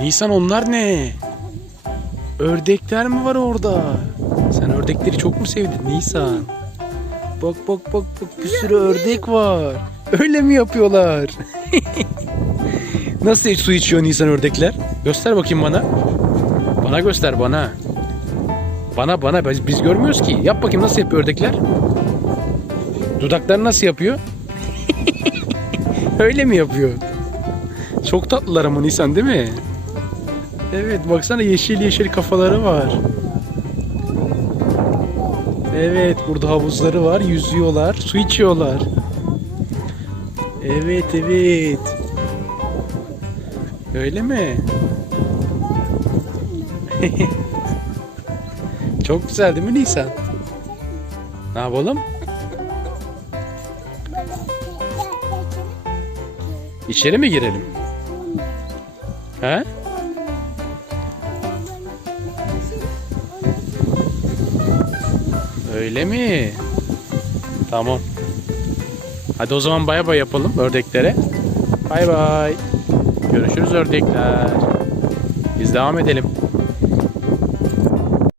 Nisan onlar ne? Ördekler mi var orada? Sen ördekleri çok mu sevdin Nisan? Bak bak bak bak bir sürü ördek var. Öyle mi yapıyorlar? Nasıl su içiyor Nisan ördekler? Göster bakayım bana. Bana göster bana. Bana bana biz, biz görmüyoruz ki. Yap bakayım nasıl yapıyor ördekler? Dudakları nasıl yapıyor? Öyle mi yapıyor? Çok tatlılar ama Nisan değil mi? Evet baksana yeşil yeşil kafaları var. Evet burada havuzları var yüzüyorlar su içiyorlar. Evet evet. Öyle mi? Çok güzel değil mi Nisan? Ne yapalım? İçeri mi girelim? He? Öyle mi? Tamam. Hadi o zaman bay bay yapalım ördeklere. Bay bay. Görüşürüz ördekler. Biz devam edelim.